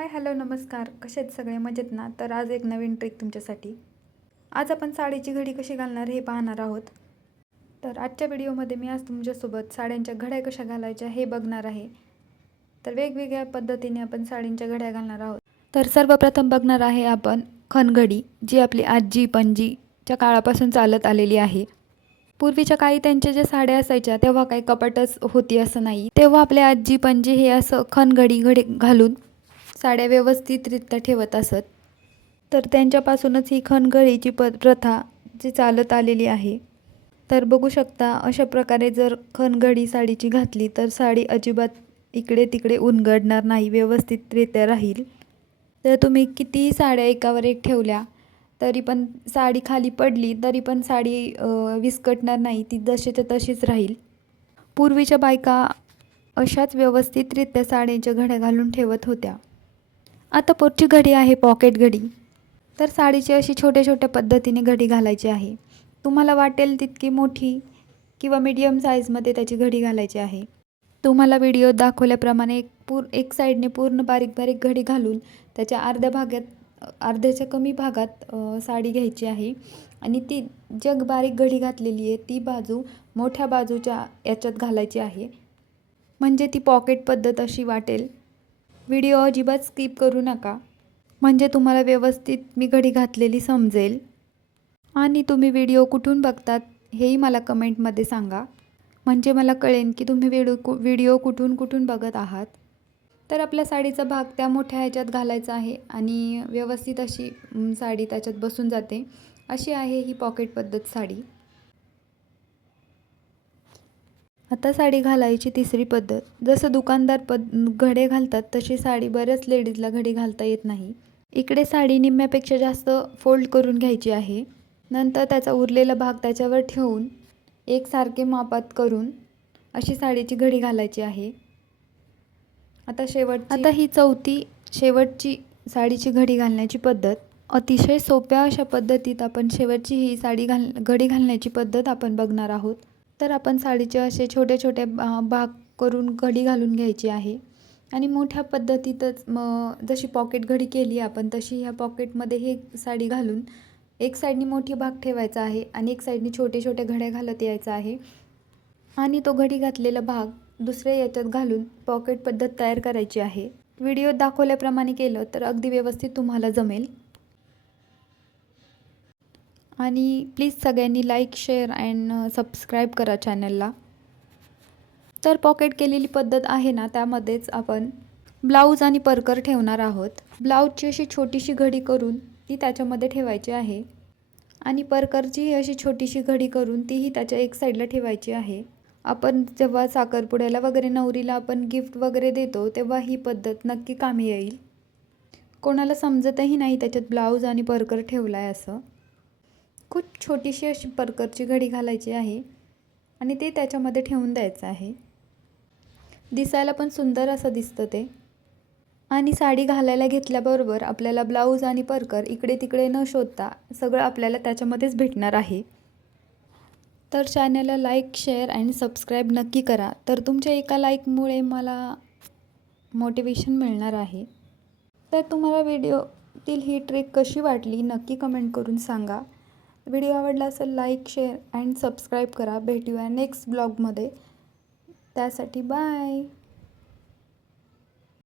Hi hello नमस्कार. कसे आहेत सगळे? मजेत ना? तर आज एक नवीन ट्रिक तुमच्यासाठी. आज आपण साडीची घडी कशी घालणार हे पाहणार आहोत. तर आजच्या व्हिडिओमध्ये मी आज तुमच्यासोबत साड्यांच्या घड्या कशा घालायच्या हे बघणार आहे. तर वेगवेगळ्या पद्धतीने आपण साडींच्या घड्या घालणार आहोत. तर सर्वप्रथम बघणार आहे आपण खणघडी जी आपली आजी पणजीच्या काळापासून चालत आलेली आहे. पूर्वीच्या काळी त्यांच्या ज्या साड्या असायच्या तेव्हा काही कपाटच होती असं नाही. तेव्हा आपले आजी पणजी हे असं खणघडी घडी घालून साड्या व्यवस्थितरित्या ठेवत असत. तर त्यांच्यापासूनच ही खणघडीची प प्रथा जी चालत आलेली आहे. तर बघू शकता अशा प्रकारे जर खणघडी साडीची घातली तर साडी अजिबात इकडे तिकडे उनगडणार नाही व्यवस्थितरित्या राहील. तर तुम्ही कितीही साड्या एकावर एक ठेवल्या तरी पण साडी खाली पडली तरी पण साडी विस्कटणार नाही ती जशीच्या तशीच राहील. पूर्वीच्या बायका अशाच व्यवस्थितरित्या साड्यांच्या घड्या घालून ठेवत होत्या. आता पुढची घडी आहे पॉकेट घडी. तर साडीची अशी छोट्या छोट्या पद्धतीने घडी घालायची आहे. तुम्हाला वाटेल तितकी मोठी किंवा मीडियम साईजमध्ये त्याची घडी घालायची आहे. तुम्हाला व्हिडिओ दाखवल्याप्रमाणे एक पूर एक साईडने पूर्ण बारीक बारीक घडी घालून त्याच्या अर्ध्या भागात अर्ध्याच्या कमी भागात साडी घ्यायची आहे. आणि ती जग बारीक घडी घातलेली आहे ती बाजू मोठ्या बाजूच्या याच्यात घालायची आहे. म्हणजे ती पॉकेट पद्धत अशी वाटेल. व्हिडिओ अजिबात स्किप करू नका. म्हणजे तुम्हाला व्यवस्थित मी घडी घातलेली समजेल. आणि तुम्ही व्हिडिओ कुठून बघतात हेही मला कमेंटमध्ये सांगा. म्हणजे मला कळेन की तुम्ही व्हिडिओ कु व्हिडिओ कुठून कुठून बघत आहात. तर आपल्या साडीचा भाग त्या मोठ्या ह्याच्यात घालायचा आहे आणि व्यवस्थित अशी साडी त्याच्यात बसून जाते. अशी आहे ही पॉकेट पद्धत साडी. आता साडी घालायची तिसरी पद्धत. जसं दुकानदार पद घडे घालतात तशी साडी बऱ्याच लेडीजला घडी घालता येत नाही. इकडे साडी निम्म्यापेक्षा जास्त फोल्ड करून घ्यायची आहे. नंतर त्याचा उरलेला भाग त्याच्यावर ठेवून एकसारखे मापात करून अशी साडीची घडी घालायची आहे. आता शेवट आता ही चौथी शेवटची साडीची घडी घालण्याची पद्धत. अतिशय सोप्या अशा पद्धतीत आपण शेवटची ही साडी घाल घडी घालण्याची पद्धत आपण बघणार आहोत. तर आपण साडीचे असे छोटे छोटे भाग करून घडी घालून घ्यायची आहे. आणि मोठ्या पद्धतीतच मग जशी पॉकेट घडी केली आपण तशी ह्या पॉकेटमध्ये हे साडी घालून एक साईडनी मोठी भाग ठेवायचा आहे आणि एक साईडनी छोटे छोटे घड्या घालत यायचा आहे. आणि तो घडी घातलेला भाग दुसऱ्या याच्यात घालून पॉकेट पद्धत तयार करायची आहे. व्हिडिओ दाखवल्याप्रमाणे केलं तर अगदी व्यवस्थित तुम्हाला जमेल. आणि प्लीज सगळ्यांनी लाईक शेअर अँड सबस्क्राईब करा चॅनलला. तर पॉकेट केलेली पद्धत आहे ना त्यामध्येच आपण ब्लाऊज आणि परकर ठेवणार आहोत. ब्लाऊजची अशी छोटीशी घडी करून ती त्याच्यामध्ये ठेवायची आहे. आणि परकरची अशी छोटीशी घडी करून तीही त्याच्या एक साईडला ठेवायची आहे. आपण जेव्हा साखरपुड्याला वगैरे नवरीला आपण गिफ्ट वगैरे देतो तेव्हा ही पद्धत नक्की कामी येईल. कोणाला समजतही नाही त्याच्यात ब्लाऊज आणि परकर ठेवला आहे असं. खूप छोटीशी अशी परकरची घडी घालायची आहे आणि ते त्याच्यामध्ये ठेवून द्यायचं आहे. दिसायला पण सुंदर असं दिसतं ते. आणि साडी घालायला घेतल्याबरोबर आपल्याला ब्लाऊज आणि परकर इकडे तिकडे न शोधता सगळं आपल्याला त्याच्यामध्येच भेटणार आहे. तर चॅनलला लाईक शेअर आणि सबस्क्राईब नक्की करा. तर तुमच्या एका लाईकमुळे मला मोटिवेशन मिळणार आहे. तर तुम्हाला व्हिडिओतील ही ट्रिक कशी वाटली नक्की कमेंट करून सांगा. व्हिडिओ आवडला असेल लाईक शेअर अँड सबस्क्राईब करा. भेटूया नेक्स्ट ब्लॉगमध्ये त्यासाठी बाय